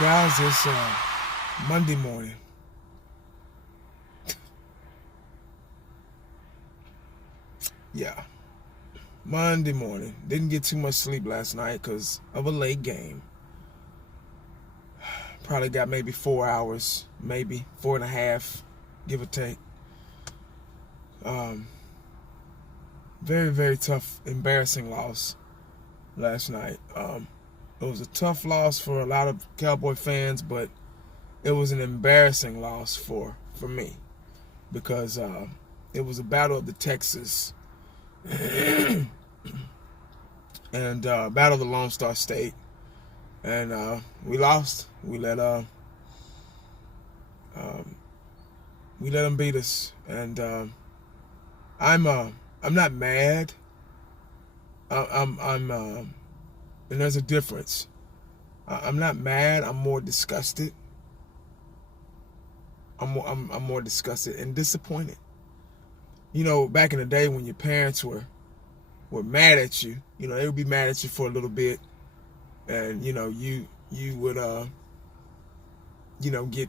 guys, it's Monday morning. Yeah, Monday morning. Didn't get too much sleep last night because of a late game. Probably got maybe 4 hours, maybe 4.5, give or take. Very, very tough, embarrassing loss last night. It was a tough loss for a lot of Cowboy fans, but it was an embarrassing loss for me because it was a battle of the Texas and battle of the Lone Star State, and we lost. We let them beat us, and I'm not mad. And there's a difference. I'm not mad. I'm more disgusted. I'm more disgusted and disappointed. You know, back in the day when your parents were mad at you, you know, they would be mad at you for a little bit, and you know, you would get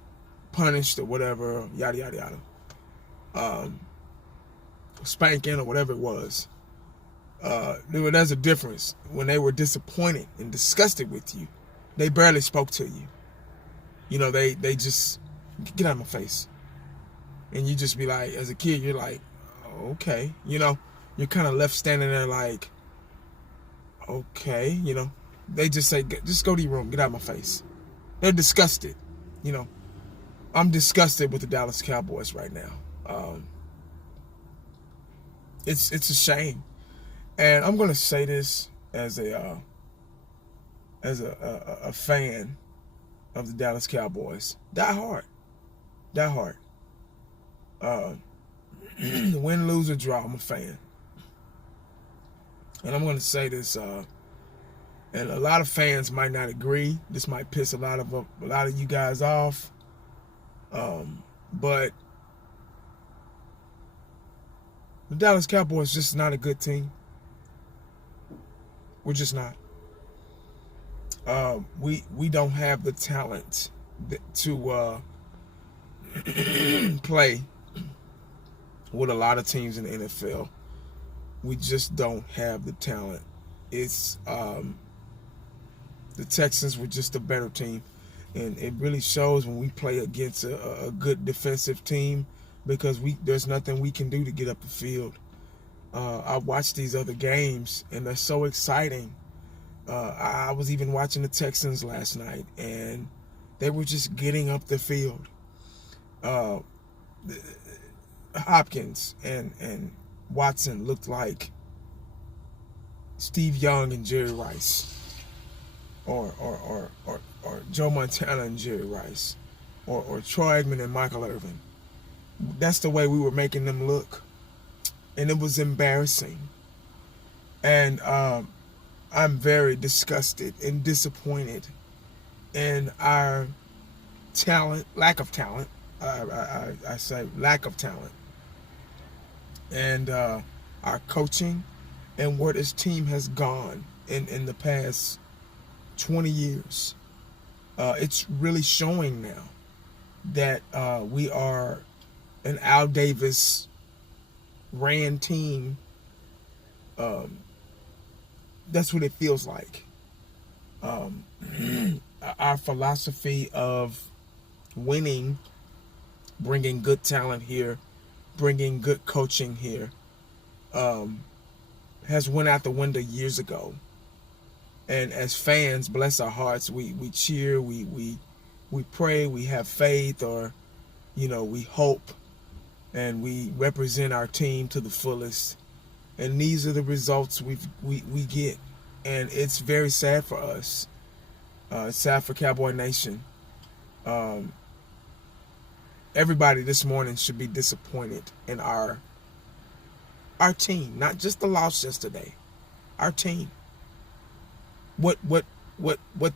punished or whatever, yada yada yada, spanking or whatever it was. There's a difference. When they were disappointed and disgusted with you, they barely spoke to you. You know, they just get out of my face, and you just be like, as a kid, you're like, okay, you know, you're kind of left standing there like, okay, you know. They just say, just go to your room, get out of my face. They're disgusted, you know. I'm disgusted with the Dallas Cowboys right now. It's a shame, and I'm gonna say this as a fan of the Dallas Cowboys. Die hard. Win, lose, or draw, I'm a fan. And I'm going to say this, and a lot of fans might not agree. This might piss a lot of you guys off. But the Dallas Cowboys just not a good team. We're just not. We don't have the talent to play with a lot of teams in the NFL. We just don't have the talent. It's the Texans were just a better team, and it really shows when we play against a good defensive team, because there's nothing we can do to get up the field. I watch these other games, and they're so exciting. I was even watching the Texans last night, and they were just getting up the field. Hopkins and Watson looked like Steve Young and Jerry Rice, or Joe Montana and Jerry Rice, or Troy Aikman and Michael Irvin. That's the way we were making them look, and it was embarrassing. And I'm very disgusted and disappointed in our talent, lack of talent. I say lack of talent, and our coaching, and where this team has gone in the past 20 years. It's really showing now that we are an Al Davis ran team. That's what it feels like. Our philosophy of winning, bringing good talent here, bringing good coaching here, has went out the window years ago. And as fans, bless our hearts, we cheer, we pray, we have faith, or you know, we hope, and we represent our team to the fullest. And these are the results we get, and it's very sad for us. It's sad for Cowboy Nation. Everybody this morning should be disappointed in our team, not just the loss yesterday. Our team, what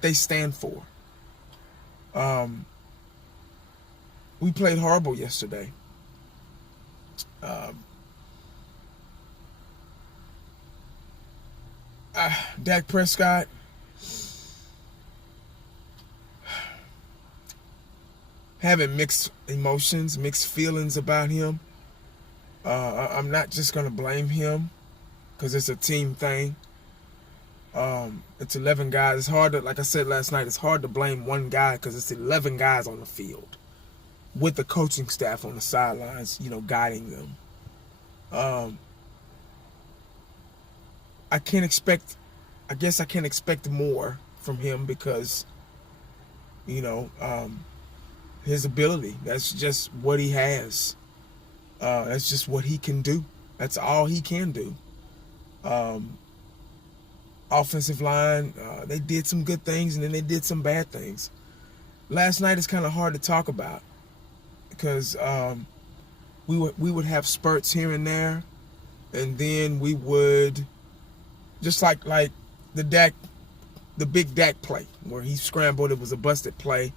they stand for. We played horrible yesterday. Dak Prescott, having mixed emotions, mixed feelings about him. I'm not just going to blame him because it's a team thing. It's 11 guys. It's hard to, like I said last night, it's hard to blame one guy because it's 11 guys on the field with the coaching staff on the sidelines, guiding them. I guess I can't expect more from him because, his ability, that's just what he has. That's just what he can do. That's all he can do. Offensive line, they did some good things and then they did some bad things. Last night is kind of hard to talk about because we would have spurts here and there, and then we would just like the big Dak play where he scrambled. It was a busted play,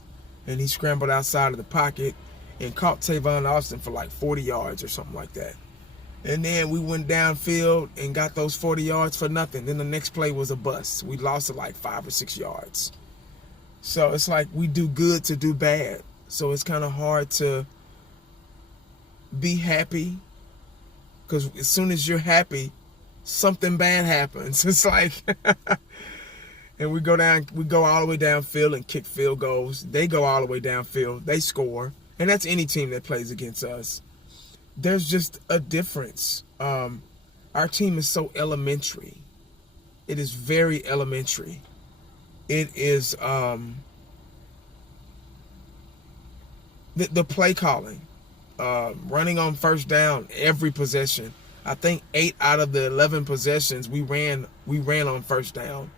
and he scrambled outside of the pocket and caught Tavon Austin for like 40 yards or something like that. And then we went downfield and got those 40 yards for nothing. Then the next play was a bust. We lost it like 5 or 6 yards. So it's like we do good to do bad. So it's kind of hard to be happy because as soon as you're happy, something bad happens. It's like, and we go all the way downfield and kick field goals. They go all the way downfield. They score. And that's any team that plays against us. There's just a difference. Our team is so elementary. It is very elementary. It is the play calling, running on first down every possession. I think 8 out of the 11 possessions we ran on first down.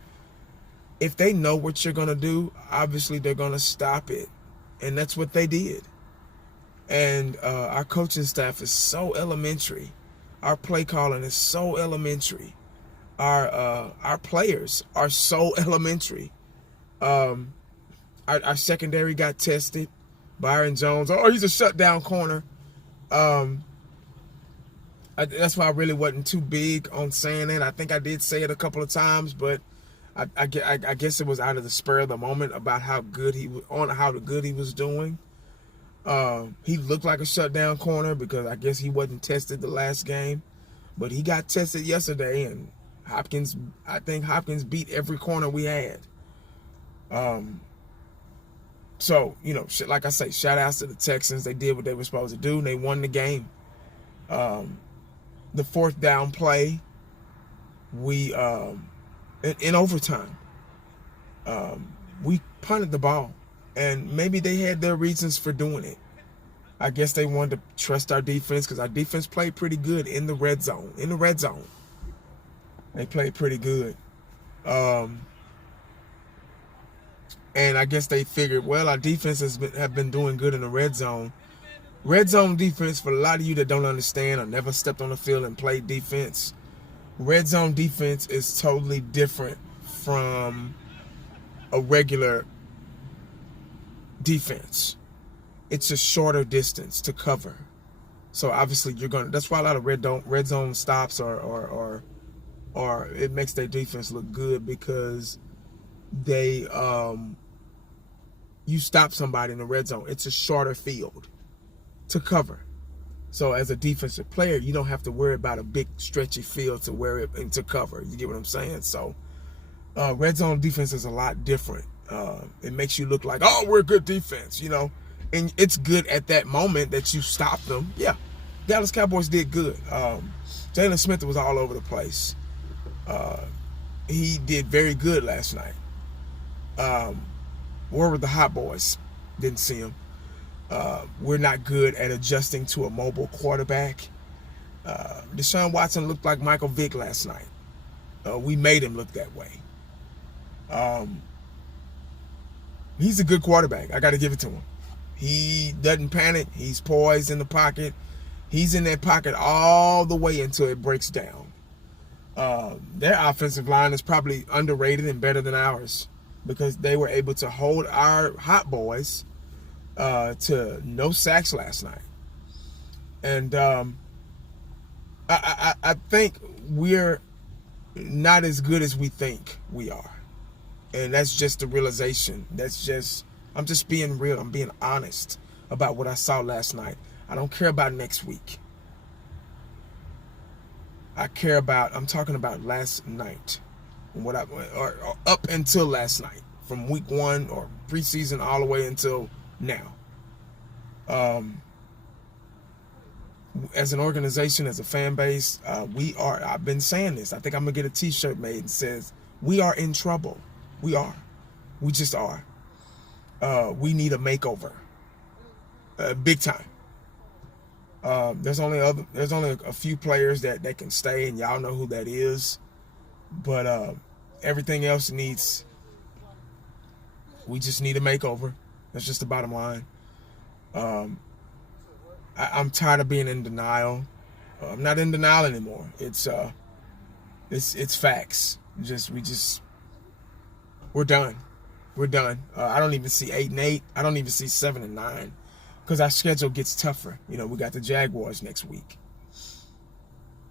If they know what you're gonna do, obviously they're gonna stop it, and that's what they did. And our coaching staff is so elementary. Our play calling is so elementary. Our players are so elementary. Our secondary got tested. Byron Jones, he's a shutdown corner. That's why I really wasn't too big on saying it. I think I did say it a couple of times, but I guess it was out of the spur of the moment about how good he was doing. He looked like a shutdown corner because I guess he wasn't tested the last game, but he got tested yesterday, and I think Hopkins beat every corner we had. So, like I say, shout outs to the Texans. They did what they were supposed to do, and they won the game. The fourth down play, we, in overtime, we punted the ball. And maybe they had their reasons for doing it. I guess they wanted to trust our defense because our defense played pretty good in the red zone. They played pretty good. And I guess they figured, well, our defense have been doing good in the red zone. Red zone defense, for a lot of you that don't understand or never stepped on the field and played defense, red zone defense is totally different from a regular defense. It's a shorter distance to cover, so obviously that's why a lot of red zone stops or it makes their defense look good because they you stop somebody in the red zone. It's a shorter field to cover, so as a defensive player you don't have to worry about a big stretchy field to cover. You get what I'm saying? So red zone defense is a lot different. It makes you look like, we're a good defense, and it's good at that moment that you stop them. Yeah, Dallas Cowboys did good. Jalen Smith was all over the place. He did very good last night. Where were the hot boys? Didn't see him. We're not good at adjusting to a mobile quarterback. Deshaun Watson looked like Michael Vick last night. We made him look that way. He's a good quarterback. I got to give it to him. He doesn't panic. He's poised in the pocket. He's in that pocket all the way until it breaks down. Their offensive line is probably underrated and better than ours because they were able to hold our hot boys to no sacks last night. And I think we're not as good as we think we are. And that's just the realization. I'm just being real. I'm being honest about what I saw last night. I don't care about next week. I'm talking about last night. Or up until last night. From week 1 or preseason all the way until now. As an organization, as a fan base, I've been saying this. I think I'm going to get a t-shirt made that says, we are in trouble. We are. We just are. We need a makeover. Big time. There's only a few players that can stay, and y'all know who that is. But everything else we just need a makeover. That's just the bottom line. I'm tired of being in denial. I'm not in denial anymore. It's facts. We're done. We're done. I don't even see 8-8. I don't even see 7-9, because our schedule gets tougher. We got the Jaguars next week,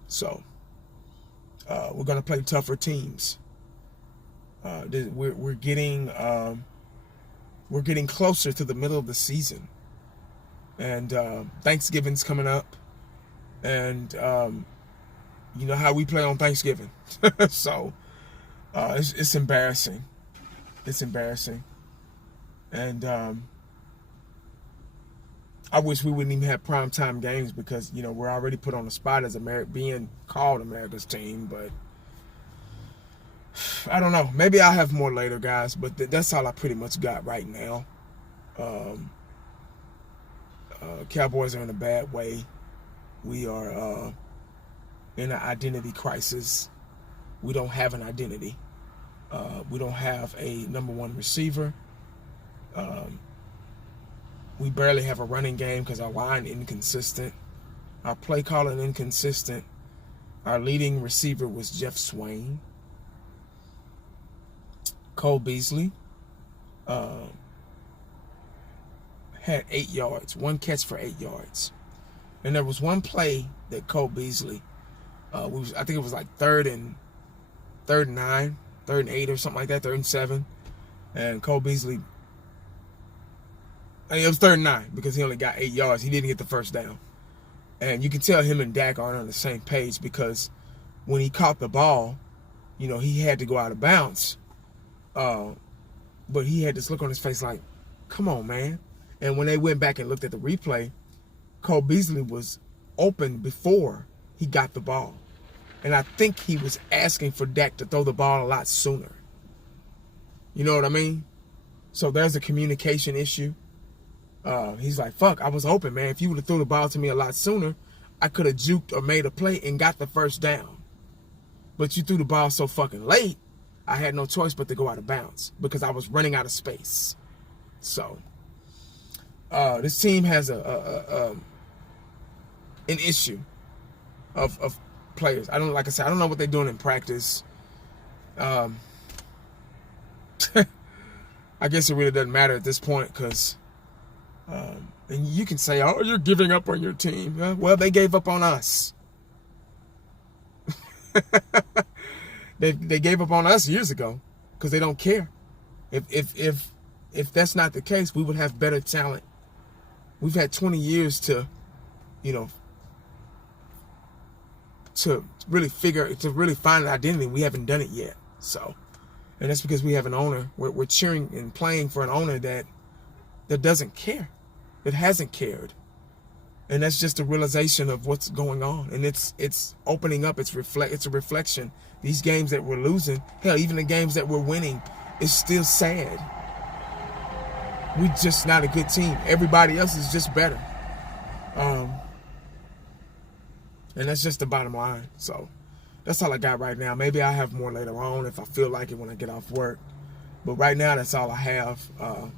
so we're gonna play tougher teams. We're getting closer to the middle of the season. And Thanksgiving's coming up, and you know how we play on Thanksgiving. So it's embarrassing. It's embarrassing. And I wish we wouldn't even have primetime games, because we're already put on the spot as being called America's team. But I don't know. Maybe I'll have more later, guys. But that's all I pretty much got right now. Cowboys are in a bad way. We are in an identity crisis. We don't have an identity. We don't have a number 1 receiver. We barely have a running game because our line inconsistent. Our play calling inconsistent. Our leading receiver was Jeff Swain. Cole Beasley had 8 yards, 1 catch for 8 yards. And there was one play that Cole Beasley, I think it was like 3rd and 9, 3rd and 8 or something like that, 3rd and 7. And Cole Beasley, it was 3rd and 9 because he only got 8 yards. He didn't get the first down. And you can tell him and Dak aren't on the same page, because when he caught the ball, he had to go out of bounds. But he had this look on his face like, come on, man. And when they went back and looked at the replay, Cole Beasley was open before he got the ball. And I think he was asking for Dak to throw the ball a lot sooner. You know what I mean? So there's a communication issue. He's like, fuck, I was open, man. If you would have thrown the ball to me a lot sooner, I could have juked or made a play and got the first down. But you threw the ball so fucking late, I had no choice but to go out of bounds because I was running out of space. So this team has an issue of players. Like I said, I don't know what they're doing in practice. I guess it really doesn't matter at this point, because and you can say, oh, you're giving up on your team. Well, they gave up on us. They gave up on us years ago because they don't care. If that's not the case, we would have better talent. We've had 20 years to really find an identity. We haven't done it yet. So, and that's because we have an owner. We're cheering and playing for an owner that doesn't care, that hasn't cared. And that's just a realization of what's going on. And it's opening up. It's a reflection. These games that we're losing, hell, even the games that we're winning, is still sad. We're just not a good team. Everybody else is just better. And that's just the bottom line. So that's all I got right now. Maybe I'll have more later on if I feel like it when I get off work. But right now, that's all I have.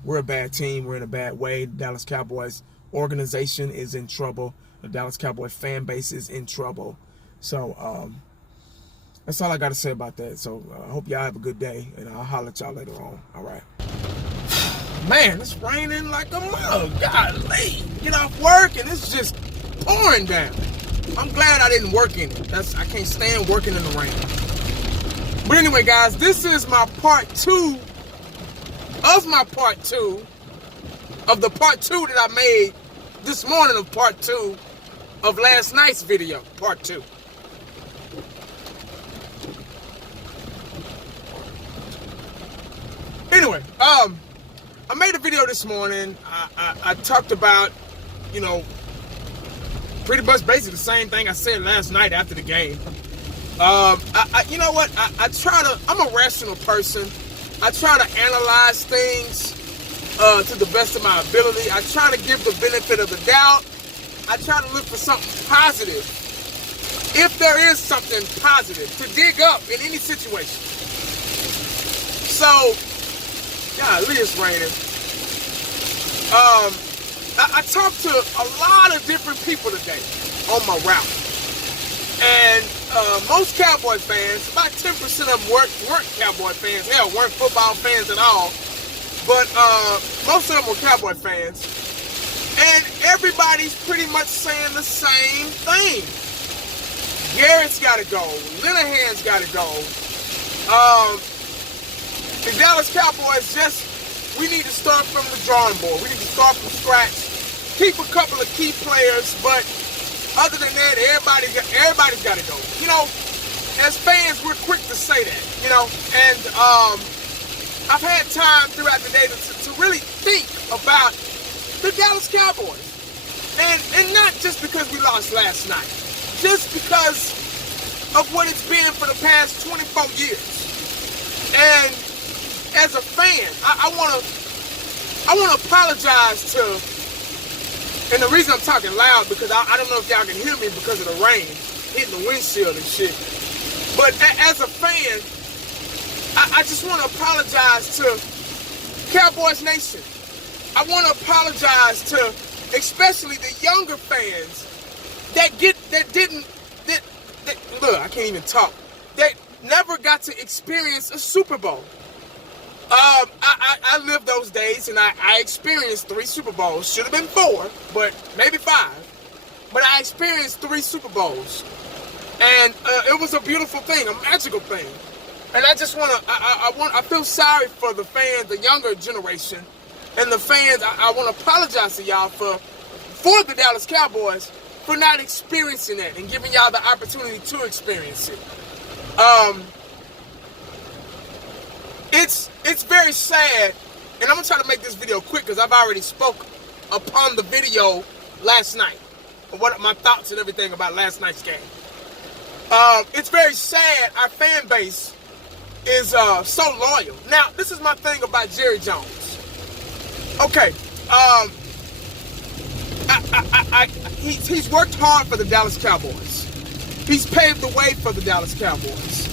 We're a bad team. We're in a bad way. The Dallas Cowboys organization is in trouble. The Dallas Cowboys fan base is in trouble. So that's all I got to say about that. So I hope y'all have a good day, and I'll holler at y'all later on. All right. Man, it's raining like a mug. Golly. Get off work, and it's just pouring down. I'm glad I didn't work in it. I can't stand working in the rain. But anyway, guys, this is my part 2 of my part 2 of the part 2 that I made this morning of part 2 of last night's video, part 2. Anyway, I made a video this morning. I talked about, you know, pretty much basically the same thing I said last night after the game. You know what? I'm a rational person. I try to analyze things to the best of my ability. I try to give the benefit of the doubt. I try to look for something positive, if there is something positive, to dig up in any situation. So, golly, it's raining. I talked to a lot of different people today on my route. And most Cowboys fans, about 10% of them weren't Cowboy fans. Hell, weren't football fans at all. But most of them were Cowboy fans. And everybody's pretty much saying the same thing. Garrett's got to go. Linehan's got to go. The Dallas Cowboys we need to start from the drawing board. We need to start from scratch. Keep a couple of key players, but other than that, everybody's got to go. You know, as fans, we're quick to say that, you know, and I've had time throughout the day to really think about the Dallas Cowboys. And not just because we lost last night, just because of what it's been for the past 24 years. And as a fan, I want to apologize to, and the reason I'm talking loud because I don't know if y'all can hear me because of the rain hitting the windshield and shit. But as a fan, I just want to apologize to Cowboys Nation. I want to apologize to especially the younger fans look, I can't even talk. That never got to experience a Super Bowl. I lived those days, and I experienced 3 Super Bowls. Should have been 4, but maybe 5. But I experienced 3 Super Bowls. And it was a beautiful thing, a magical thing. And I just I feel sorry for the fans, the younger generation, and the fans. I want to apologize to y'all for the Dallas Cowboys for not experiencing that and giving y'all the opportunity to experience it. It's very sad, and I'm gonna try to make this video quick because I've already spoke upon the video last night, what my thoughts and everything about last night's game. It's very sad our fan base is so loyal. Now, this is my thing about Jerry Jones. Okay, he's worked hard for the Dallas Cowboys. He's paved the way for the Dallas Cowboys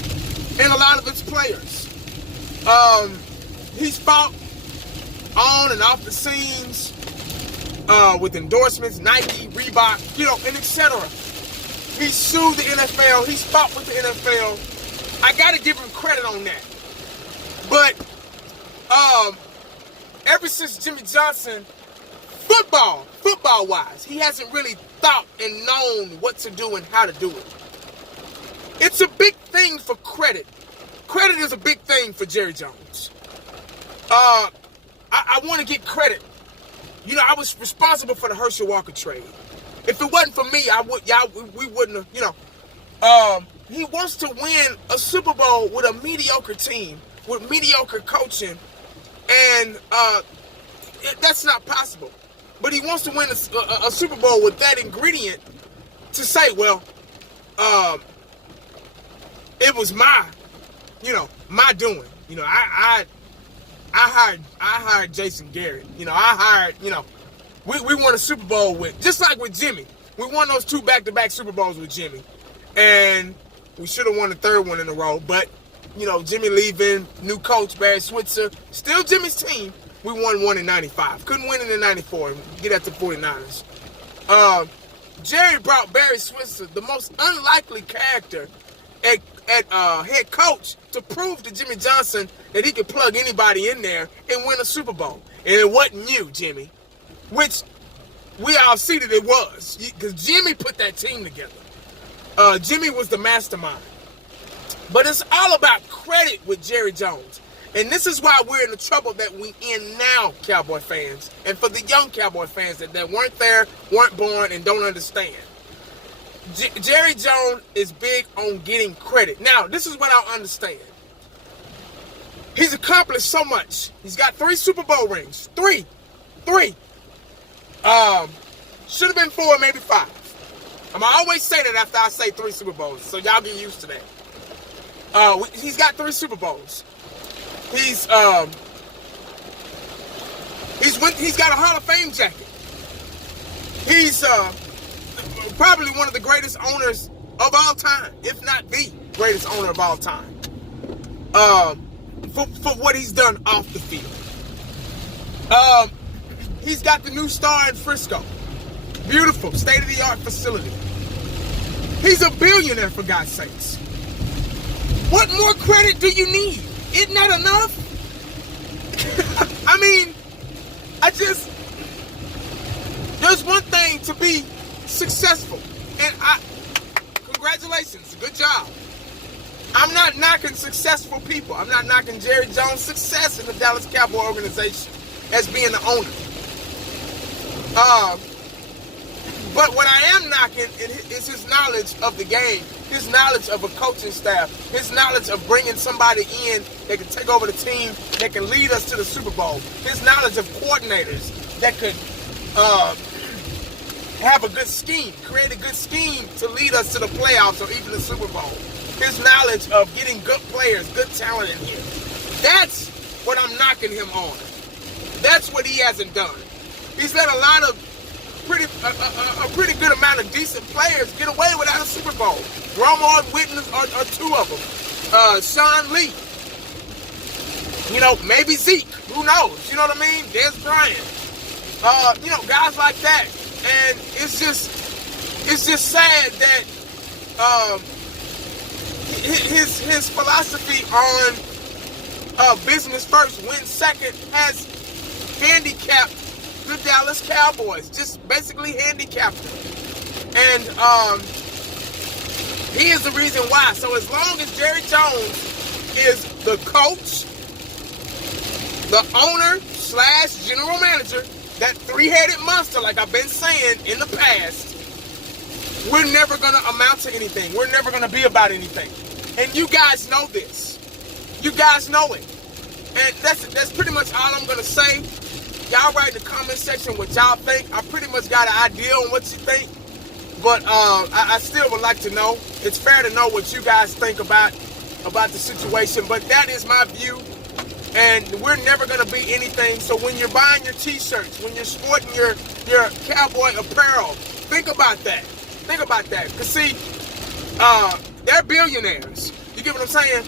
and a lot of its players. He's fought on and off the scenes with endorsements, Nike, Reebok, you know, and etc. He sued the NFL. He's fought with the NFL. I got to give him credit on that. But ever since Jimmy Johnson, football-wise, he hasn't really thought and known what to do and how to do it. It's a big thing for credit. Credit is a big thing for Jerry Jones. I want to get credit. You know, I was responsible for the Herschel Walker trade. If it wasn't for me, we wouldn't have, you know. He wants to win a Super Bowl with a mediocre team, with mediocre coaching, and that's not possible. But he wants to win a Super Bowl with that ingredient to say, well, it was my doing. You know, I hired Jason Garrett. You know, we won a Super Bowl with, just like with Jimmy. We won those 2 back-to-back Super Bowls with Jimmy. And we should have won the 3rd one in a row. But, you know, Jimmy leaving, new coach, Barry Switzer, still Jimmy's team. We won one in 95. Couldn't win it in 94 and get at the 49ers. Jerry brought Barry Switzer, the most unlikely character at head coach, to prove to Jimmy Johnson that he could plug anybody in there and win a Super Bowl. And it wasn't you, Jimmy. Which we all see that it was. Because Jimmy put that team together. Jimmy was the mastermind. But it's all about credit with Jerry Jones. And this is why we're in the trouble that we in now, Cowboy fans. And for the young Cowboy fans that weren't there, weren't born, and don't understand. Jerry Jones is big on getting credit. Now, this is what I understand. He's accomplished so much. He's got 3 Super Bowl rings. 3. Should have been 4, maybe 5. I'm always say that after I say 3 Super Bowls, so y'all get used to that. He's got 3 Super Bowls. He's got a Hall of Fame jacket. He's probably one of the greatest owners of all time, if not the greatest owner of all time. For what he's done off the field. He's got the new star in Frisco. Beautiful, state-of-the-art facility. He's a billionaire, for God's sakes. What more credit do you need? Isn't that enough? I mean, there's one thing to be successful. And congratulations, good job. I'm not knocking successful people. I'm not knocking Jerry Jones' success in the Dallas Cowboy organization as being the owner. But what I am knocking is his knowledge of the game, his knowledge of a coaching staff, his knowledge of bringing somebody in that can take over the team, that can lead us to the Super Bowl, his knowledge of coordinators that could have a good scheme, create a good scheme to lead us to the playoffs or even the Super Bowl. His knowledge of getting good players, good talent in here. That's what I'm knocking him on. That's what he hasn't done. He's let a lot of a pretty good amount of decent players get away without a Super Bowl. Romo and Witten are 2 of them. Sean Lee. You know, maybe Zeke. Who knows? You know what I mean? Des Bryant. You know, guys like that. And it's just sad that his philosophy on business first, win second, has handicapped the Dallas Cowboys. Just basically handicapped them. And he is the reason why. So as long as Jerry Jones is the coach, the owner / general manager, that 3-headed monster, like I've been saying in the past, we're never going to amount to anything. We're never going to be about anything. And you guys know this. You guys know it. And that's pretty much all I'm going to say. Y'all write in the comment section what y'all think. I pretty much got an idea on what you think. But I still would like to know. It's fair to know what you guys think about the situation. But that is my view. And we're never going to be anything. So when you're buying your t-shirts, when you're sporting your cowboy apparel, think about that. Think about that. Because see, they're billionaires. You get what I'm saying?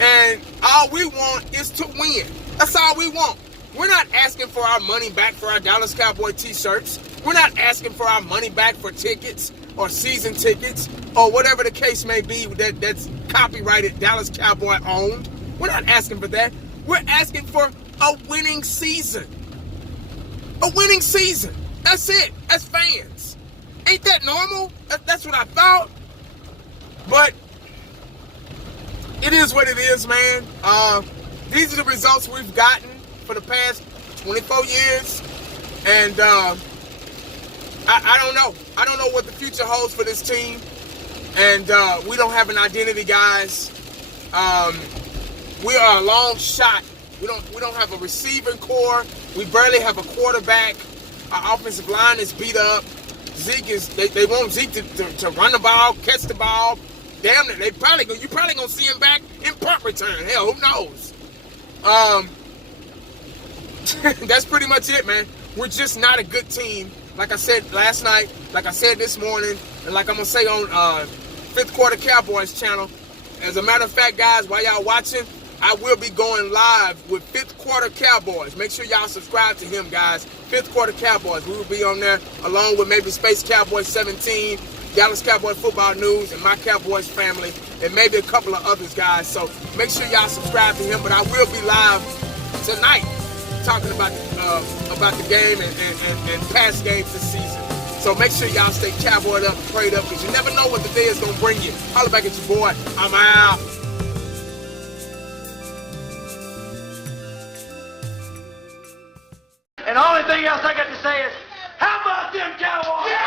And all we want is to win. That's all we want. We're not asking for our money back for our Dallas Cowboy t-shirts. We're not asking for our money back for tickets or season tickets or whatever the case may be that's copyrighted Dallas Cowboy owned. We're not asking for that. We're asking for a winning season. A winning season. That's it. As fans. Ain't that normal? That's what I thought. But it is what it is, man. These are the results we've gotten for the past 24 years. And I don't know. I don't know what the future holds for this team. And we don't have an identity, guys. We are a long shot. We don't have a receiving core. We barely have a quarterback. Our offensive line is beat up. Zeke is they want Zeke to run the ball, catch the ball. Damn it, you probably gonna see him back in punt return. Hell, who knows? That's pretty much it, man. We're just not a good team. Like I said last night, like I said this morning, and like I'm gonna say on Fifth Quarter Cowboys channel. As a matter of fact, guys, while y'all watching, I will be going live with Fifth Quarter Cowboys. Make sure y'all subscribe to him, guys. Fifth Quarter Cowboys. We will be on there along with maybe Space Cowboys 17, Dallas Cowboy Football News, and my Cowboys family, and maybe a couple of others, guys. So make sure y'all subscribe to him. But I will be live tonight talking about the game and past games this season. So make sure y'all stay cowboyed up, prayed up, because you never know what the day is going to bring you. Holla back at your boy. I'm out. And the only thing else I got to say is, how about them Cowboys? Yeah!